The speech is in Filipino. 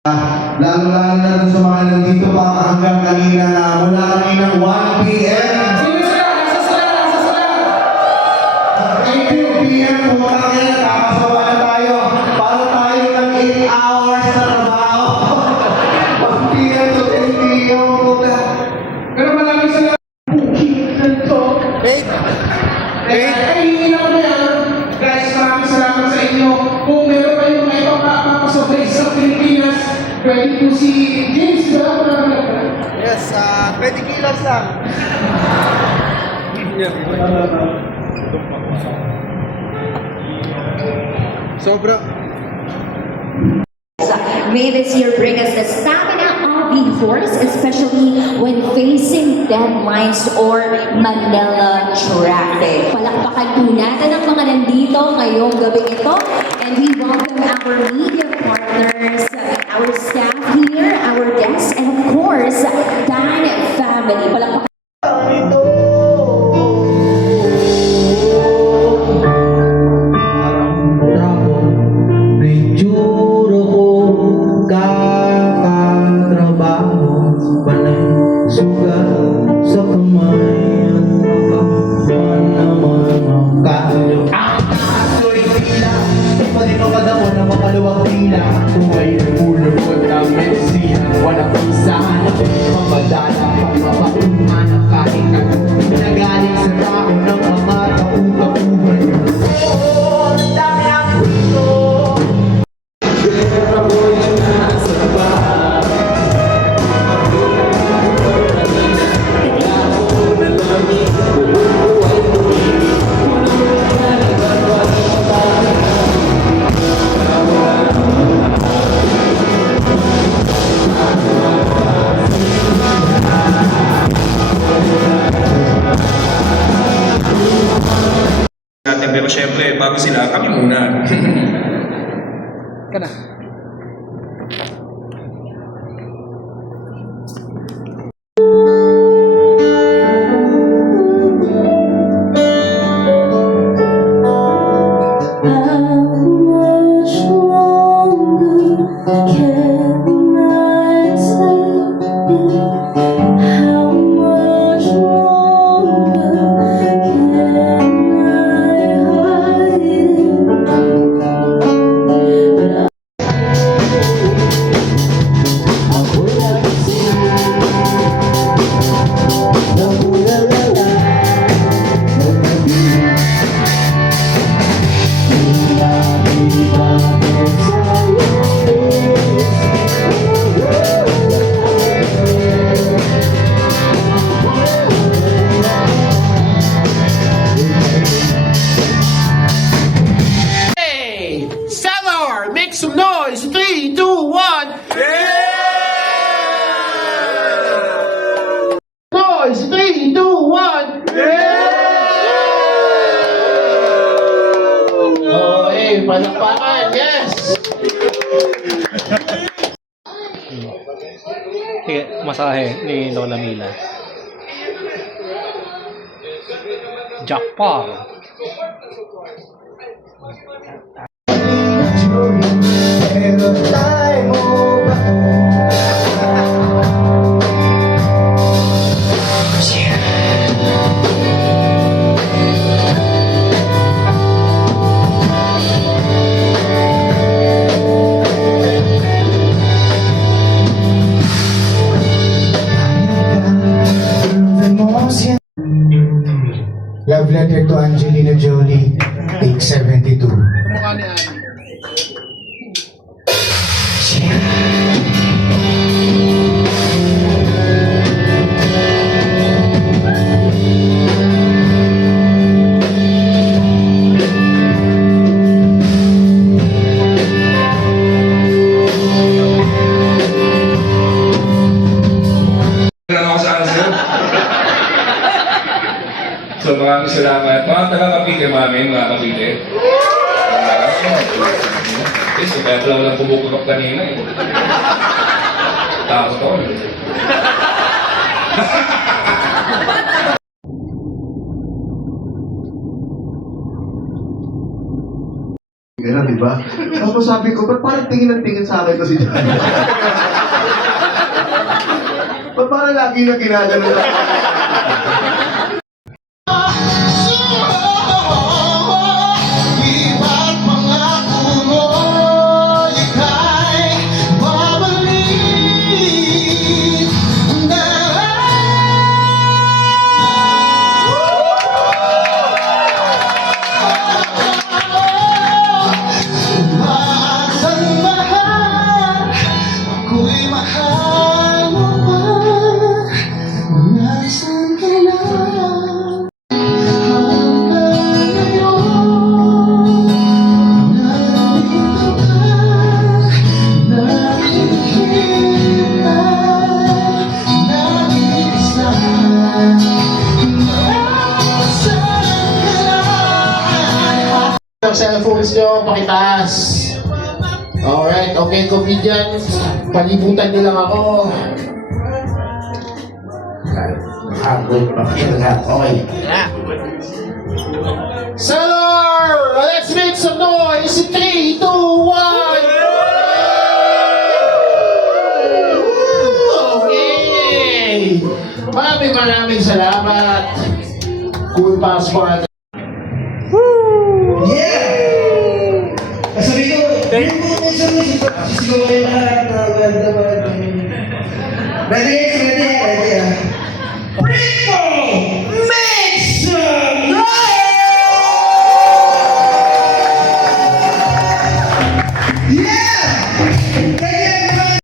Lalo-lalo na dun sa mga nandito pa hanggang kanina na mula kaninang 1 p.m. Thank you, PM. Kung kaya nakasawa na tayo. Para tayo ng 8 hours na trabaho. 1 p.m. to 10 p.m. Pero maraming sila. Wait. Ay, hindi lang na yan. Guys, maraming salamat sa inyo. Kung meron kayong may papapasabay sa Pilipinas, pwede po si James, ba? Yes, 20 kilos lang. Sobra. May this year bring us the stamina of the horse, especially when facing deadlines or Manila traffic. Palakpakan po natin ang mga nandito ngayong gabi ito. And we welcome our media partners, our staff here, our guests, and of course, Dan family. Palakpakan. Pero syempre, bago sila, kami muna. Kana. Make some noise! 3, 2, 1! Yeah! Noise! 3, 2, 1! Yeah! Oh, hey, palakpakan! Yes! Sige, masahe ni Lola Mila. Jackpot! Pero tayo ba Love letter to Angelina Jolie, take 72. Mukha ni Ani. So maraming salamat. Mga taga-Cavite namin, mga Cavite. So kaya pala walang bumukurok kanina eh. Takot ako. Gano'n, di ba? Tapos sabi ko, ba't parang tingin ng tingin sa akin to si John? Ba't parang lagi na ginagano na? Ang cellphones nyo, pakitaas. Alright, okay, comedians. Palibutan nyo lang ako. Okay. Seller! Let's make some noise! 3, 2, 1! Okay! Maraming salamat. Cool passport. Yeah! Sabi ko, yung mga sisigaw kayo na welcome